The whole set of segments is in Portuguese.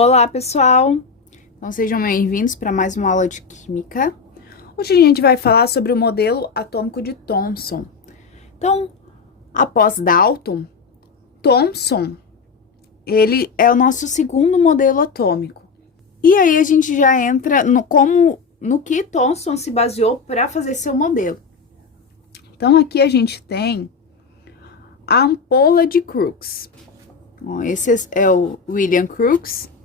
Olá, pessoal! Então, sejam bem-vindos para mais uma aula de Química. Hoje a gente vai falar sobre o modelo atômico de Thomson. Então, após Dalton, Thomson, ele é o nosso segundo modelo atômico. E aí a gente já entra no que Thomson se baseou para fazer seu modelo. Então, aqui a gente tem a ampola de Crookes. Bom, esse é o William Crookes.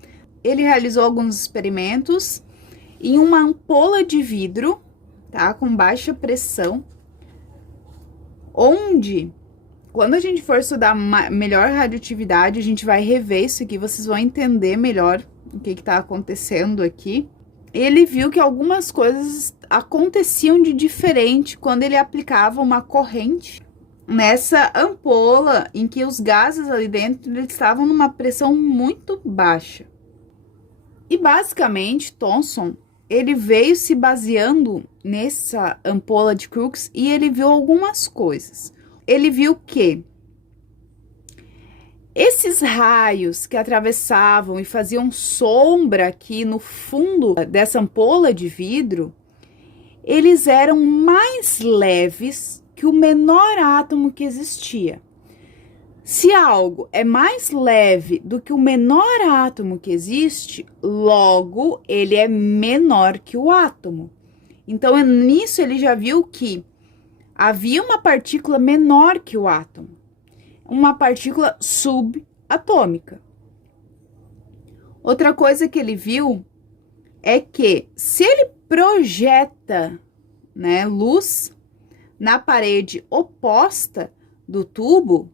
Ele realizou alguns experimentos em uma ampola de vidro, tá? Com baixa pressão, onde, quando a gente for estudar melhor radioatividade, a gente vai rever isso aqui, vocês vão entender melhor o que tá acontecendo aqui. Ele viu que algumas coisas aconteciam de diferente quando ele aplicava uma corrente nessa ampola, em que os gases ali dentro eles estavam numa pressão muito baixa. E basicamente, Thomson, ele veio se baseando nessa ampola de Crookes e ele viu algumas coisas. Ele viu que esses raios que atravessavam e faziam sombra aqui no fundo dessa ampola de vidro, eles eram mais leves que o menor átomo que existia. Se algo é mais leve do que o menor átomo que existe, logo ele é menor que o átomo. Então, nisso ele já viu que havia uma partícula menor que o átomo, uma partícula subatômica. Outra coisa que ele viu é que se ele projeta, né, luz na parede oposta do tubo,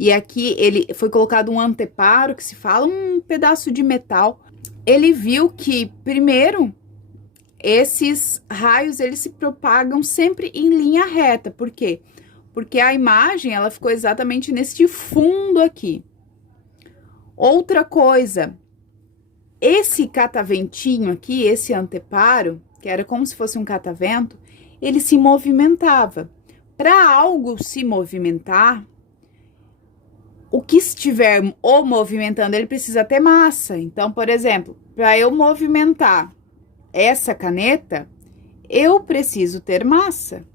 e aqui ele foi colocado um anteparo, que se fala um pedaço de metal. Ele viu que, primeiro, esses raios, eles se propagam sempre em linha reta. Por quê? Porque a imagem, ela ficou exatamente neste fundo aqui. Outra coisa, esse cataventinho aqui, esse anteparo, que era como se fosse um catavento, ele se movimentava. Para algo se movimentar, o que estiver o movimentando, ele precisa ter massa. Então, por exemplo, para eu movimentar essa caneta, eu preciso ter massa,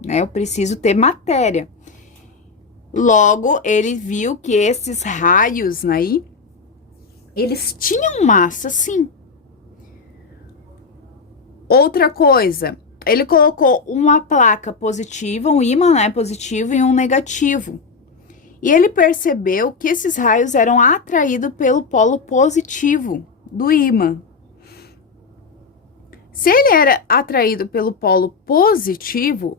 né? Eu preciso ter matéria. Logo, ele viu que esses raios aí, eles tinham massa, sim. Outra coisa, ele colocou uma placa positiva, um ímã, né, positivo e um negativo. E ele percebeu que esses raios eram atraídos pelo polo positivo do ímã. Se ele era atraído pelo polo positivo,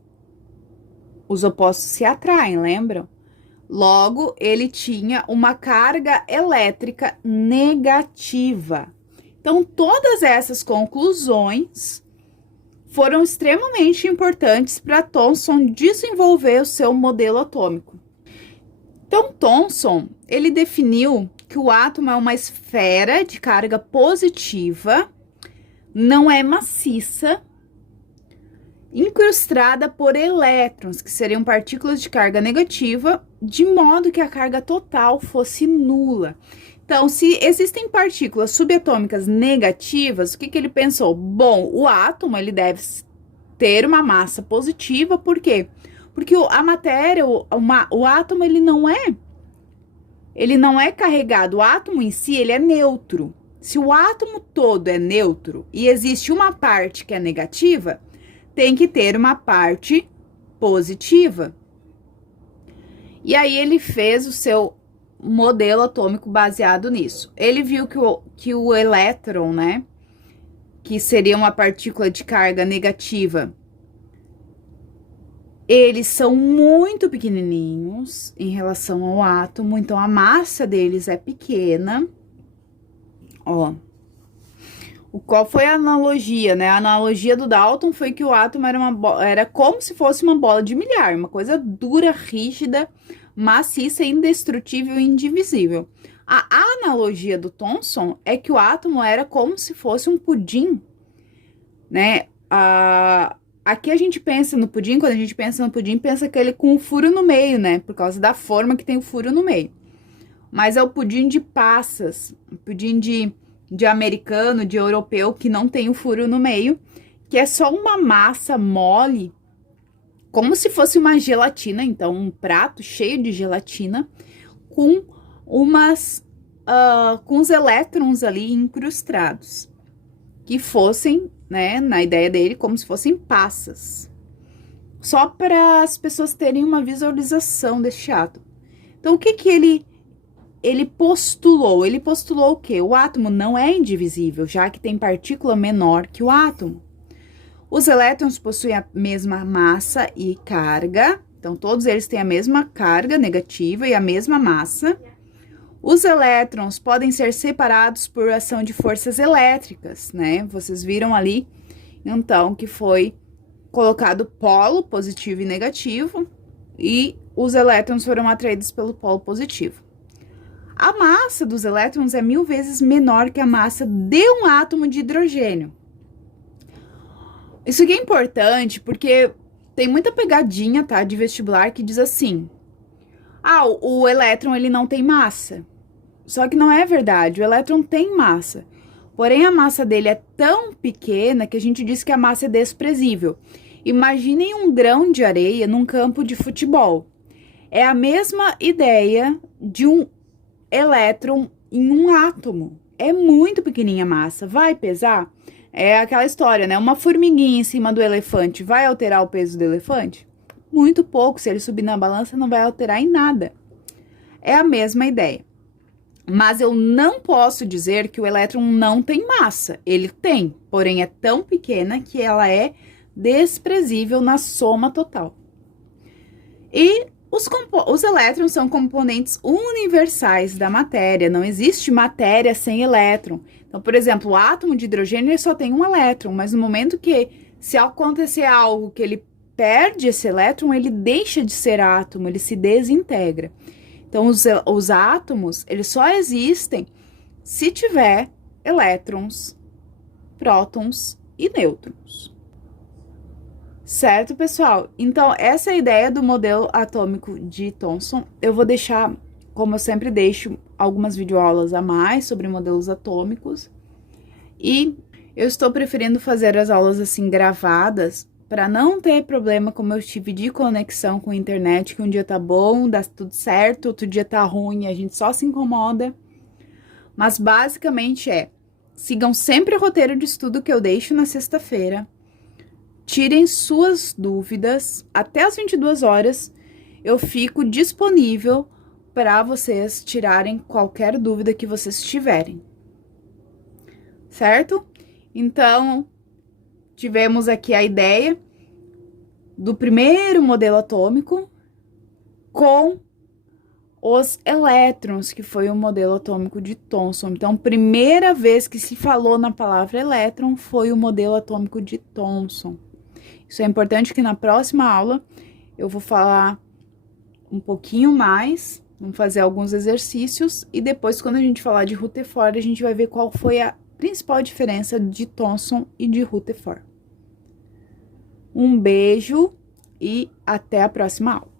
os opostos se atraem, lembram? Logo, ele tinha uma carga elétrica negativa. Então, todas essas conclusões foram extremamente importantes para Thomson desenvolver o seu modelo atômico. Então, Thomson, ele definiu que o átomo é uma esfera de carga positiva, não é maciça, incrustada por elétrons, que seriam partículas de carga negativa, de modo que a carga total fosse nula. Então, se existem partículas subatômicas negativas, o que ele pensou? Bom, o átomo, ele deve ter uma massa positiva, por quê? Porque a matéria, o átomo, ele não é carregado. O átomo em si, ele é neutro. Se o átomo todo é neutro e existe uma parte que é negativa, tem que ter uma parte positiva. E aí ele fez o seu modelo atômico baseado nisso. Ele viu que o elétron, né, que seria uma partícula de carga negativa, eles são muito pequenininhos em relação ao átomo, então a massa deles é pequena. Ó, qual foi a analogia, né? A analogia do Dalton foi que o átomo era como se fosse uma bola de bilhar, uma coisa dura, rígida, maciça, indestrutível e indivisível. A analogia do Thomson é que o átomo era como se fosse um pudim, né? Aqui a gente pensa no pudim, quando a gente pensa no pudim, pensa aquele com um furo no meio, né? Por causa da forma que tem o furo no meio. mas é o pudim de passas, pudim de americano, de europeu, que não tem o furo no meio, que é só uma massa mole, como se fosse uma gelatina, então um prato cheio de gelatina, com com os elétrons ali incrustados, que fossem, né, na ideia dele, como se fossem passas. Só para as pessoas terem uma visualização deste átomo. Então, o que que ele postulou? Ele postulou o quê? O átomo não é indivisível, já que tem partícula menor que o átomo. Os elétrons possuem a mesma massa e carga, então todos eles têm a mesma carga negativa e a mesma massa. Os elétrons podem ser separados por ação de forças elétricas, né? Vocês viram ali, então, que foi colocado polo positivo e negativo, e os elétrons foram atraídos pelo polo positivo. A massa dos elétrons é 1000 vezes menor que a massa de um átomo de hidrogênio. Isso aqui é importante porque tem muita pegadinha, tá, de vestibular que diz assim: ah, o elétron ele não tem massa. Só que não é verdade, o elétron tem massa. Porém, a massa dele é tão pequena que a gente diz que a massa é desprezível. Imaginem um grão de areia num campo de futebol. É a mesma ideia de um elétron em um átomo. É muito pequenininha a massa. Vai pesar? É aquela história, né? Uma formiguinha em cima do elefante vai alterar o peso do elefante? Muito pouco. Se ele subir na balança, não vai alterar em nada. É a mesma ideia. Mas eu não posso dizer que o elétron não tem massa. Ele tem, porém é tão pequena que ela é desprezível na soma total. E os elétrons são componentes universais da matéria. Não existe matéria sem elétron. Então, por exemplo, o átomo de hidrogênio ele só tem um elétron, mas no momento que se acontecer algo que ele perde esse elétron, ele deixa de ser átomo, ele se desintegra. Então, os átomos, eles só existem se tiver elétrons, prótons e nêutrons. Certo, pessoal? Então, essa é a ideia do modelo atômico de Thomson. Eu vou deixar, como eu sempre deixo, algumas videoaulas a mais sobre modelos atômicos. E eu estou preferindo fazer as aulas assim gravadas, para não ter problema como eu tive de conexão com a internet, que um dia tá bom, dá tudo certo, outro dia tá ruim, a gente só se incomoda. Mas basicamente sigam sempre o roteiro de estudo que eu deixo na sexta-feira. Tirem suas dúvidas, até as 22 horas eu fico disponível para vocês tirarem qualquer dúvida que vocês tiverem. Certo? Então, tivemos aqui a ideia do primeiro modelo atômico com os elétrons, que foi o modelo atômico de Thomson. Então, primeira vez que se falou na palavra elétron foi o modelo atômico de Thomson. Isso é importante que na próxima aula eu vou falar um pouquinho mais, vamos fazer alguns exercícios e depois, quando a gente falar de Rutherford, a gente vai ver qual foi a principal diferença de Thomson e de Rutherford. Um beijo e até a próxima aula.